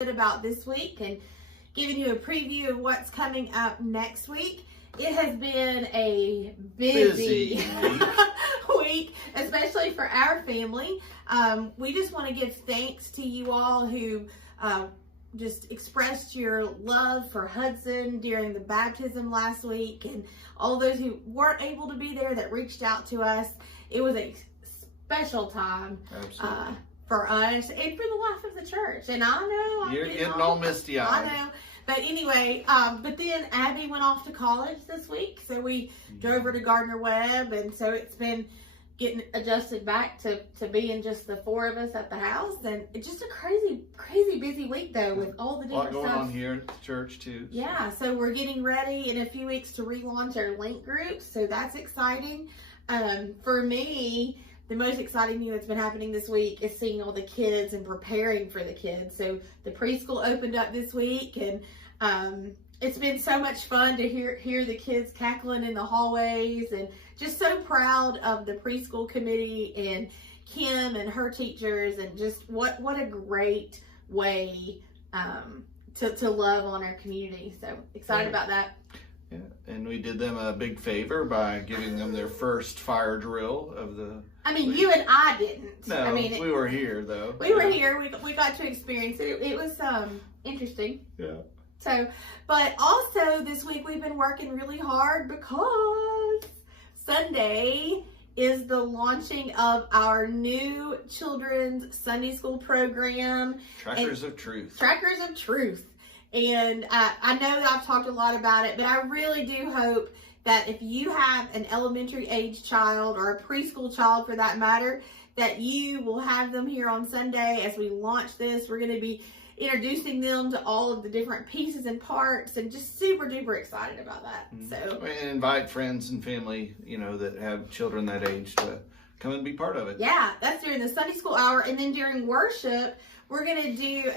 about this week and giving you a preview of what's coming up next week. It has been a busy week, especially for our family. We just want to give thanks to you all who just expressed your love for Hudson during the baptism last week, and all those who weren't able to be there that reached out to us. It was a special time for us and for the life of the church. And I know you're getting all misty-eyed. I know. But anyway, but then Abby went off to college this week, so we drove her to Gardner Webb, and so it's been getting adjusted back to being just the four of us at the house. And it's just a crazy busy week though, with all the different stuff. A lot stuff going on here at the church too. Yeah, so we're getting ready in a few weeks to relaunch our link group, so that's exciting. For me, the most exciting thing that's been happening this week is seeing all the kids and preparing for the kids. So the preschool opened up this week, and it's been so much fun to hear the kids cackling in the hallways, and just so proud of the preschool committee and Kim and her teachers, and just what a great way to love on our community. So excited about that. Yeah, and we did them a big favor by giving them their first fire drill of the... I mean, you and I didn't. No, I mean, we were here though. We were here. We got to experience it. It was interesting. Yeah. So, but also this week we've been working really hard because Sunday is the launching of our new children's Sunday school program. Trackers of Truth. Trackers of Truth. And I know that I've talked a lot about it, but I really do hope that if you have an elementary age child, or a preschool child for that matter, that you will have them here on Sunday as we launch this. We're going to be introducing them to all of the different pieces and parts, and just super duper excited about that. So, and invite friends and family, that have children that age to come and be part of it. Yeah, that's during the Sunday school hour. And then during worship, we're going to do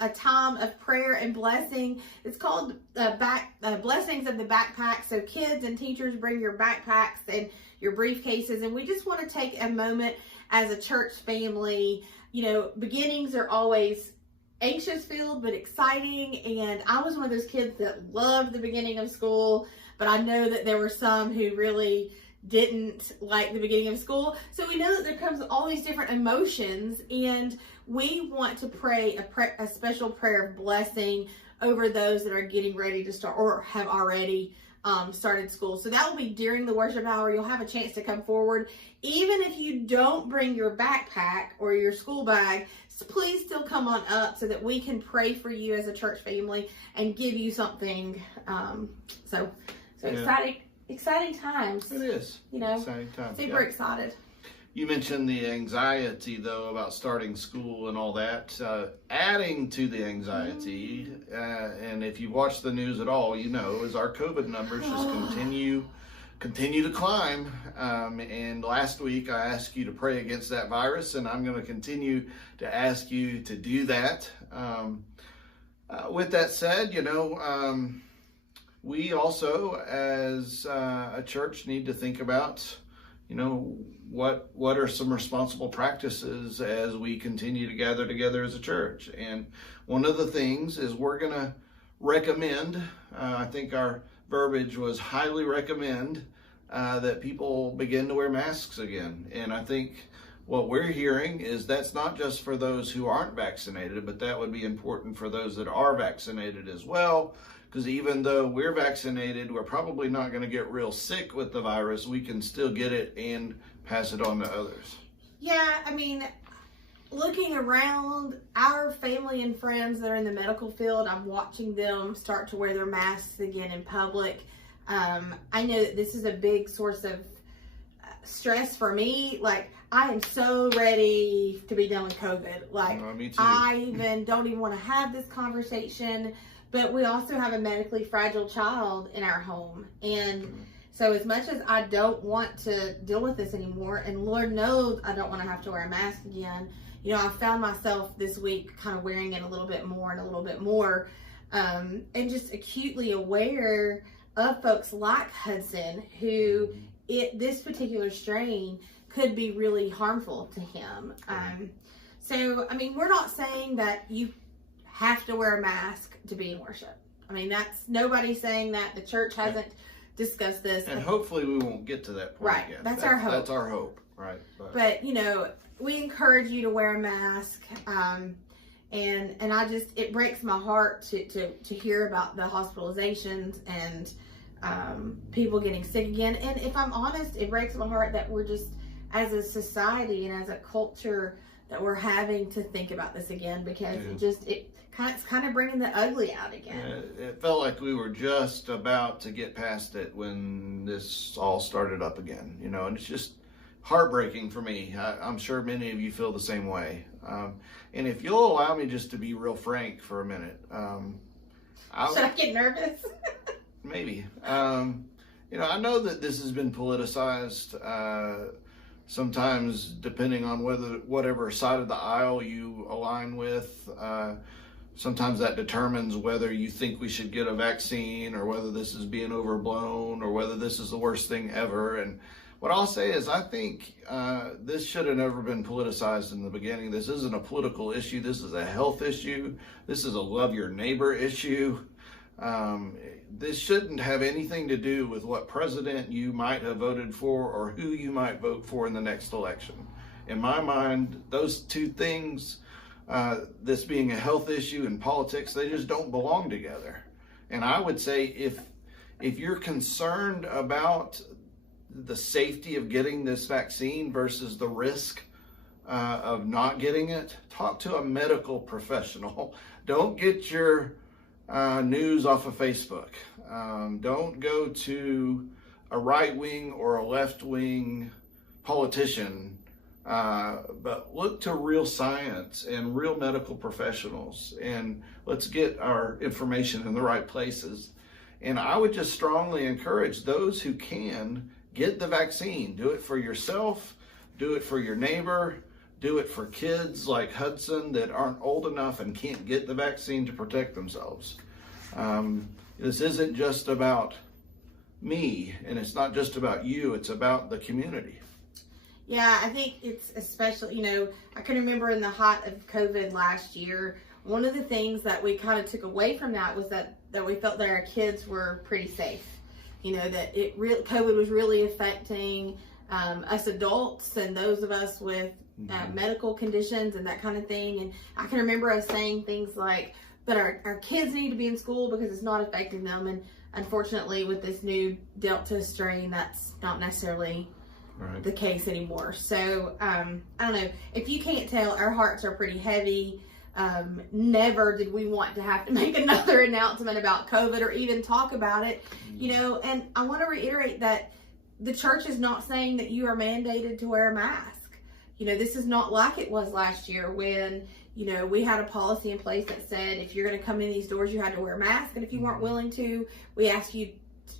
a time of prayer and blessing. It's called Blessings of the Backpack. So kids and teachers bring your backpacks and your briefcases. And we just want to take a moment as a church family. Beginnings are always anxious filled, but exciting. And I was one of those kids that loved the beginning of school, but I know that there were some who really didn't like the beginning of school. So we know that there comes all these different emotions, and we want to pray a special prayer of blessing over those that are getting ready to start or have already started school. So that will be during the worship hour. You'll have a chance to come forward. Even if you don't bring your backpack or your school bag, please still come on up so that we can pray for you as a church family and give you something. So yeah. Exciting times. It is. Exciting times. Super excited. You mentioned the anxiety, though, about starting school and all that. Adding to the anxiety, and if you watch the news at all, is our COVID numbers just continue to climb. And last week I asked you to pray against that virus, and I'm going to continue to ask you to do that. With that said, we also, as a church, need to think about, what are some responsible practices as we continue to gather together as a church. And one of the things is we're going to recommend, I think our verbiage was highly recommend, that people begin to wear masks again. And I think what we're hearing is that's not just for those who aren't vaccinated, but that would be important for those that are vaccinated as well. Because even though we're vaccinated, we're probably not going to get real sick with the virus. We can still get it and pass it on to others. Yeah, I mean, looking around, our family and friends that are in the medical field, I'm watching them start to wear their masks again in public. I know that this is a big source of stress for me. Like, I am so ready to be done with COVID. Like, me too. I don't even want to have this conversation. But we also have a medically fragile child in our home. And so as much as I don't want to deal with this anymore, and Lord knows I don't want to have to wear a mask again, I found myself this week kind of wearing it a little bit more and a little bit more, and just acutely aware of folks like Hudson who this particular strain could be really harmful to him. So, I mean, we're not saying that you have to wear a mask to be in worship. I mean, nobody's saying that. The church hasn't discussed this. And hopefully we won't get to that point again. That's our hope. That's our hope, right? But we encourage you to wear a mask. And it breaks my heart to hear about the hospitalizations and people getting sick again. And if I'm honest, it breaks my heart that we're just, as a society and as a culture, that we're having to think about this again, because it's kind of bringing the ugly out again. It felt like we were just about to get past it when this all started up again, and it's just heartbreaking for me. I'm sure many of you feel the same way. And if you'll allow me just to be real frank for a minute. Should I get nervous? Maybe. I know that this has been politicized, sometimes depending on whatever side of the aisle you align with. Sometimes that determines whether you think we should get a vaccine, or whether this is being overblown, or whether this is the worst thing ever. And what I'll say is, I think this should have never been politicized in the beginning. This isn't a political issue. This is a health issue. This is a love your neighbor issue. This shouldn't have anything to do with what president you might have voted for or who you might vote for in the next election. In my mind, those two things, this being a health issue and politics, they just don't belong together. And I would say if you're concerned about the safety of getting this vaccine versus the risk of not getting it, talk to a medical professional. Don't get your news off of Facebook. Don't go to a right-wing or a left-wing politician, but look to real science and real medical professionals, and let's get our information in the right places. And I would just strongly encourage those who can, get the vaccine. Do it for yourself, do it for your neighbor, do it for kids like Hudson that aren't old enough and can't get the vaccine to protect themselves. This isn't just about me, and it's not just about you, it's about the community. Yeah, I think it's especially, I can remember in the height of COVID last year, one of the things that we kind of took away from that was that we felt that our kids were pretty safe. That COVID was really affecting us adults and those of us with medical conditions and that kind of thing. And I can remember us saying things like, but our kids need to be in school because it's not affecting them. And unfortunately, with this new Delta strain, that's not necessarily the case anymore. So I don't know. If you can't tell, our hearts are pretty heavy. Never did we want to have to make another announcement about COVID or even talk about it, and I want to reiterate that the church is not saying that you are mandated to wear a mask. This is not like it was last year when, we had a policy in place that said if you're going to come in these doors, you had to wear a mask. And if you weren't willing to, we asked you,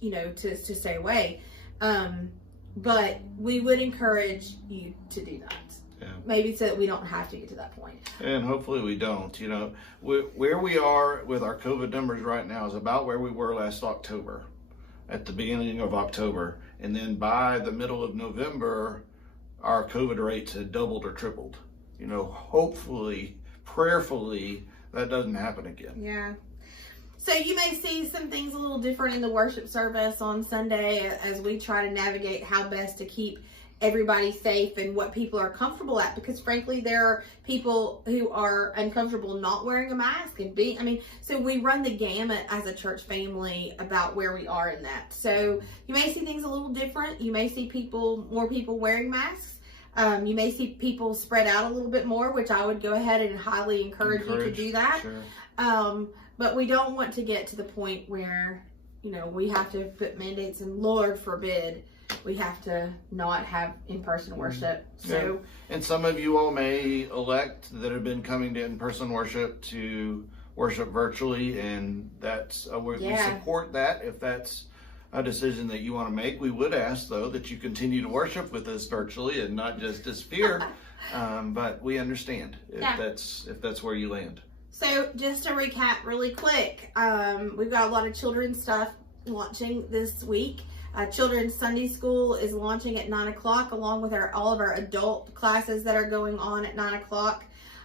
to stay away. But we would encourage you to do that. Yeah. Maybe so that we don't have to get to that point. And hopefully we don't. Where we are with our COVID numbers right now is about where we were last October, at the beginning of October. And then by the middle of November, our COVID rates had doubled or tripled. Hopefully, prayerfully, that doesn't happen again. Yeah. So you may see some things a little different in the worship service on Sunday as we try to navigate how best to keep everybody safe and what people are comfortable at, because frankly there are people who are uncomfortable not wearing a mask and so we run the gamut as a church family about where we are in that. So you may see things a little different. You may see more people wearing masks. You may see people spread out a little bit more, which I would go ahead and highly encourage you to do that. Sure. But we don't want to get to the point where we have to put mandates, and Lord forbid we have to not have in-person worship. So, and some of you all may elect that have been coming to in-person worship to worship virtually, and that's we support that if that's a decision that you want to make. We would ask though that you continue to worship with us virtually and not just disappear. But we understand if that's where you land. So just to recap really quick, we've got a lot of children's stuff launching this week. Children's Sunday School is launching at 9 o'clock, along with all of our adult classes that are going on at 9 o'clock.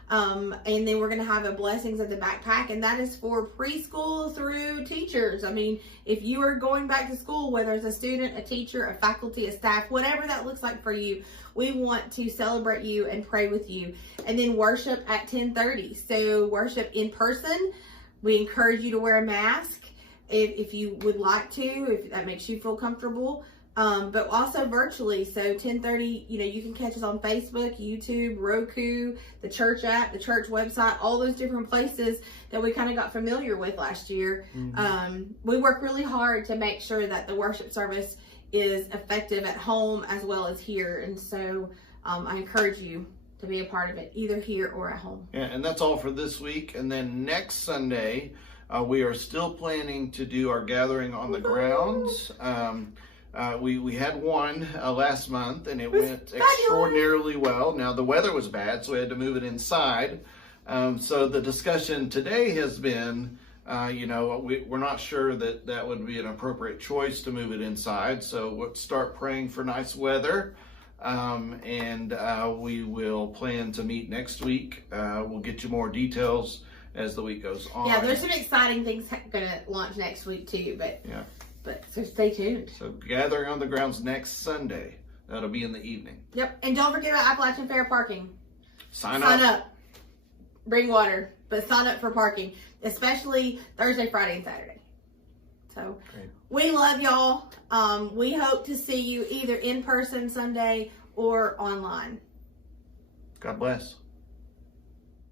And then we're going to have a Blessings of the Backpack, and that is for preschool through teachers. I mean, if you are going back to school, whether it's a student, a teacher, a faculty, a staff, whatever that looks like for you, we want to celebrate you and pray with you. And then worship at 10:30. So worship in person. We encourage you to wear a mask if you would like to, if that makes you feel comfortable. But also virtually. So 10:30, you can catch us on Facebook, YouTube, Roku, the church app, the church website, all those different places that we kind of got familiar with last year. We work really hard to make sure that the worship service is effective at home as well as here. And so I encourage you to be a part of it, either here or at home. Yeah, and that's all for this week. And then next Sunday, we are still planning to do our gathering on the grounds. We had one last month, and it went extraordinarily well. Now, the weather was bad, so we had to move it inside. So the discussion today has been, we're not sure that would be an appropriate choice to move it inside. So we'll start praying for nice weather, and we will plan to meet next week. We'll get you more details as the week goes on. Yeah, there's some exciting things going to launch next week too, but so stay tuned. So gathering on the grounds next Sunday. That'll be in the evening. Yep. And don't forget about Appalachian Fair parking. Sign up. Bring water, but sign up for parking, especially Thursday, Friday, and Saturday. So we love y'all. We hope to see you either in person Sunday or online. God bless.